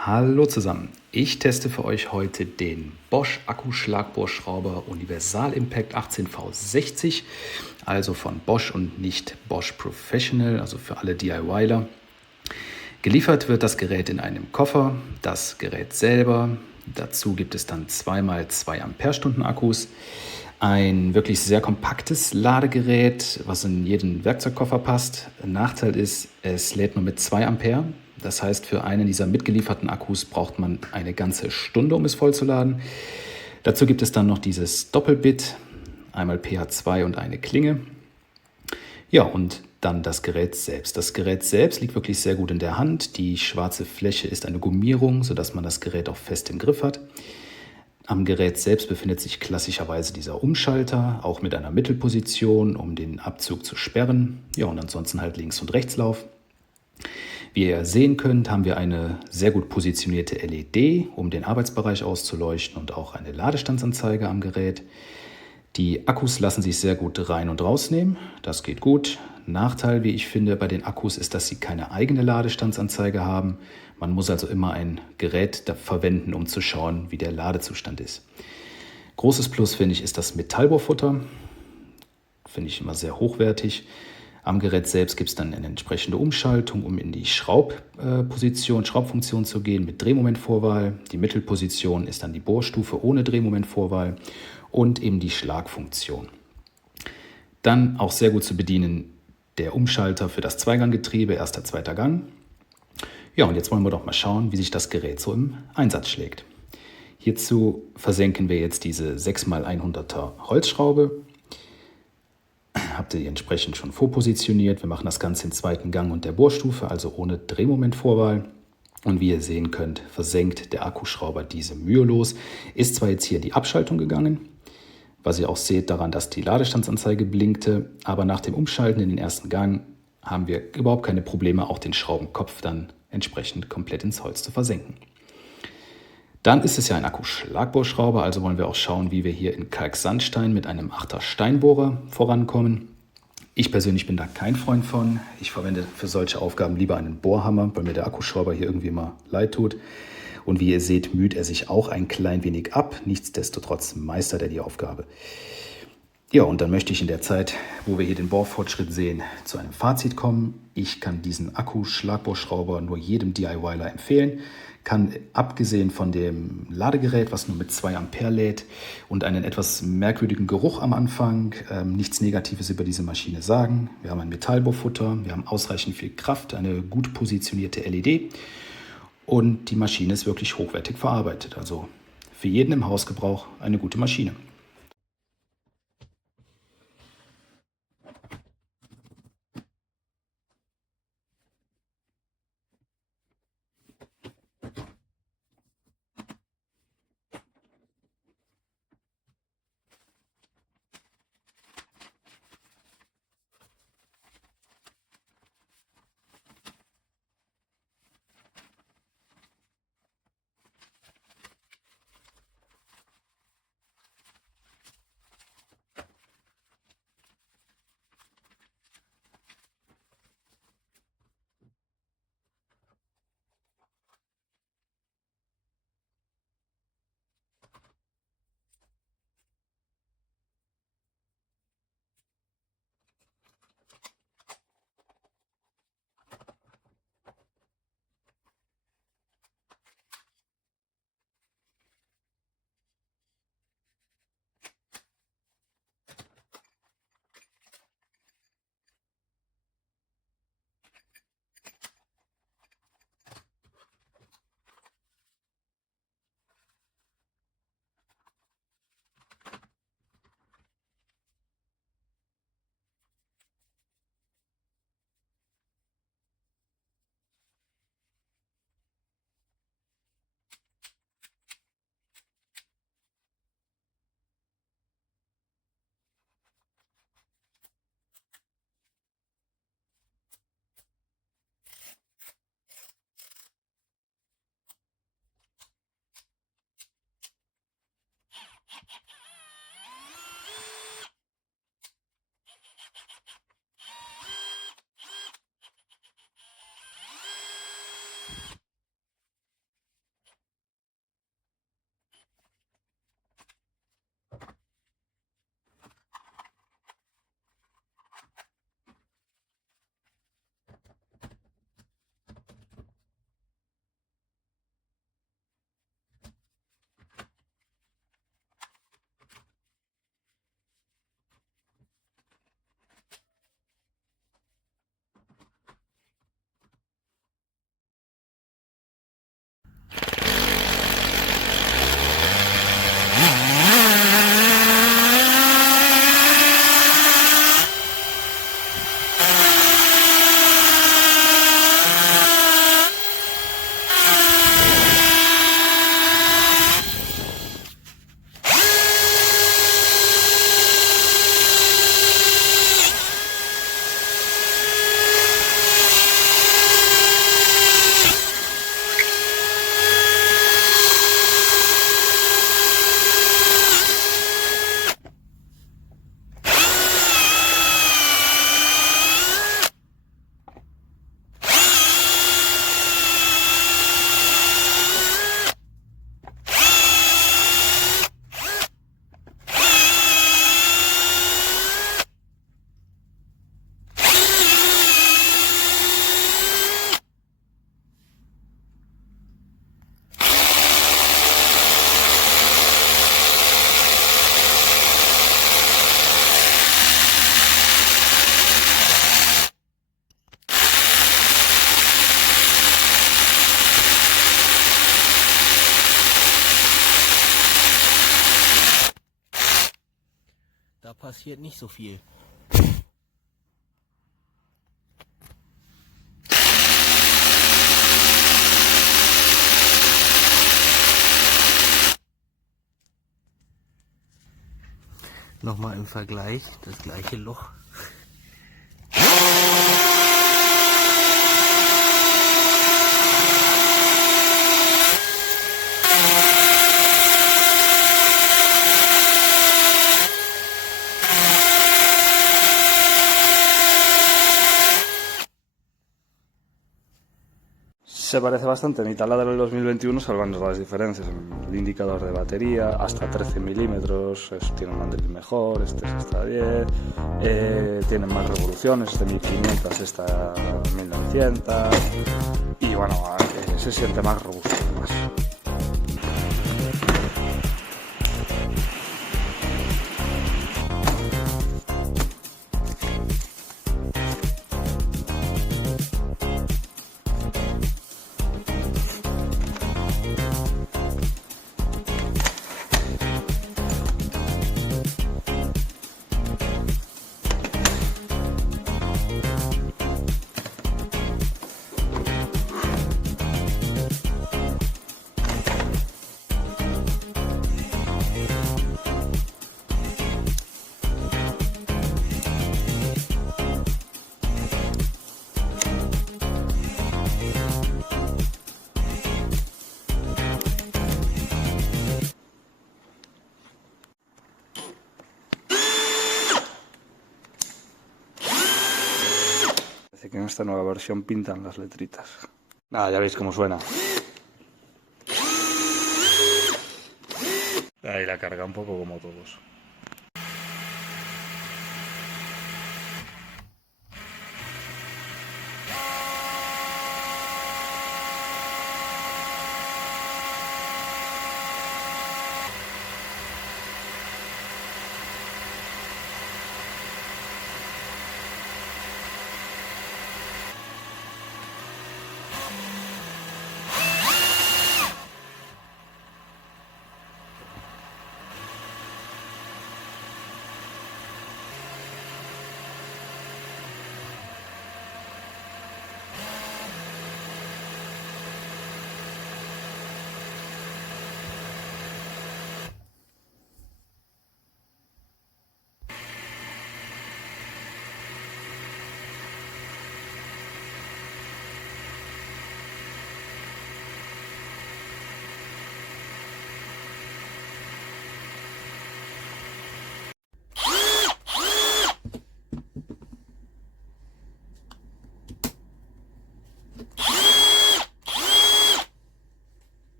Hallo zusammen, ich teste für euch heute den Bosch Akkuschlagbohrschrauber UniversalImpact 18V-60, also von Bosch und nicht Bosch Professional, also für alle DIYler. Geliefert wird das Gerät in einem Koffer, das Gerät selber. Dazu gibt es dann 2x2 Ampere-Stunden Akkus. Ein wirklich sehr kompaktes Ladegerät, was in jeden Werkzeugkoffer passt. Nachteil ist, es lädt nur mit 2 Ampere. Das heißt, für einen dieser mitgelieferten Akkus braucht man eine ganze Stunde, um es vollzuladen. Dazu gibt es dann noch dieses Doppelbit, einmal PH2 und eine Klinge. Ja, und dann das Gerät selbst. Das Gerät selbst liegt wirklich sehr gut in der Hand. Die schwarze Fläche ist eine Gummierung, sodass man das Gerät auch fest im Griff hat. Am Gerät selbst befindet sich klassischerweise dieser Umschalter, auch mit einer Mittelposition, um den Abzug zu sperren. Ja, und ansonsten halt Links- und Rechtslauf. Wie ihr sehen könnt, haben wir eine sehr gut positionierte LED, um den Arbeitsbereich auszuleuchten, und auch eine Ladestandsanzeige am Gerät. Die Akkus lassen sich sehr gut rein und rausnehmen, das geht gut. Nachteil, wie ich finde, bei den Akkus ist, dass sie keine eigene Ladestandsanzeige haben. Man muss also immer ein Gerät verwenden, um zu schauen, wie der Ladezustand ist. Großes Plus, finde ich, ist das Metallbohrfutter. Finde ich immer sehr hochwertig. Am Gerät selbst gibt es dann eine entsprechende Umschaltung, um in die Schraubfunktion zu gehen mit Drehmomentvorwahl. Die Mittelposition ist dann die Bohrstufe ohne Drehmomentvorwahl und eben die Schlagfunktion. Dann auch sehr gut zu bedienen der Umschalter für das Zweiganggetriebe, erster, zweiter Gang. Ja, und jetzt wollen wir doch mal schauen, wie sich das Gerät so im Einsatz schlägt. Hierzu versenken wir jetzt diese 6x100er Holzschraube. Habt ihr die entsprechend schon vorpositioniert. Wir machen das Ganze im zweiten Gang und der Bohrstufe, also ohne Drehmomentvorwahl. Und wie ihr sehen könnt, versenkt der Akkuschrauber diese mühelos. Ist zwar jetzt hier die Abschaltung gegangen, was ihr auch seht daran, dass die Ladestandsanzeige blinkte, aber nach dem Umschalten in den ersten Gang haben wir überhaupt keine Probleme, auch den Schraubenkopf dann entsprechend komplett ins Holz zu versenken. Dann ist es ja ein Akkuschlagbohrschrauber, also wollen wir auch schauen, wie wir hier in Kalksandstein mit einem 8er Steinbohrer vorankommen. Ich persönlich bin da kein Freund von. Ich verwende für solche Aufgaben lieber einen Bohrhammer, weil mir der Akkuschrauber hier irgendwie immer leid tut. Und wie ihr seht, müht er sich auch ein klein wenig ab. Nichtsdestotrotz meistert er die Aufgabe. Ja, und dann möchte ich in der Zeit, wo wir hier den Bohrfortschritt sehen, zu einem Fazit kommen. Ich kann diesen Akkuschlagbohrschrauber nur jedem DIYler empfehlen. Kann abgesehen von dem Ladegerät, was nur mit 2 Ampere lädt und einen etwas merkwürdigen Geruch am Anfang, nichts Negatives über diese Maschine sagen. Wir haben ein Metallbohrfutter, wir haben ausreichend viel Kraft, eine gut positionierte LED und die Maschine ist wirklich hochwertig verarbeitet. Also für jeden im Hausgebrauch eine gute Maschine. passiert nicht so viel. Nochmal im Vergleich, das gleiche Loch. Se parece bastante mi taladro del 2021, salvando las diferencias. El indicador de batería, hasta 13 milímetros, tiene un mandril mejor, este es hasta 10, tiene más revoluciones, este 1500, esta 1900, y bueno, se siente más robusto además. Parece que en esta nueva versión pintan las letritas. Nada, ya veis cómo suena. Ahí la carga un poco como todos.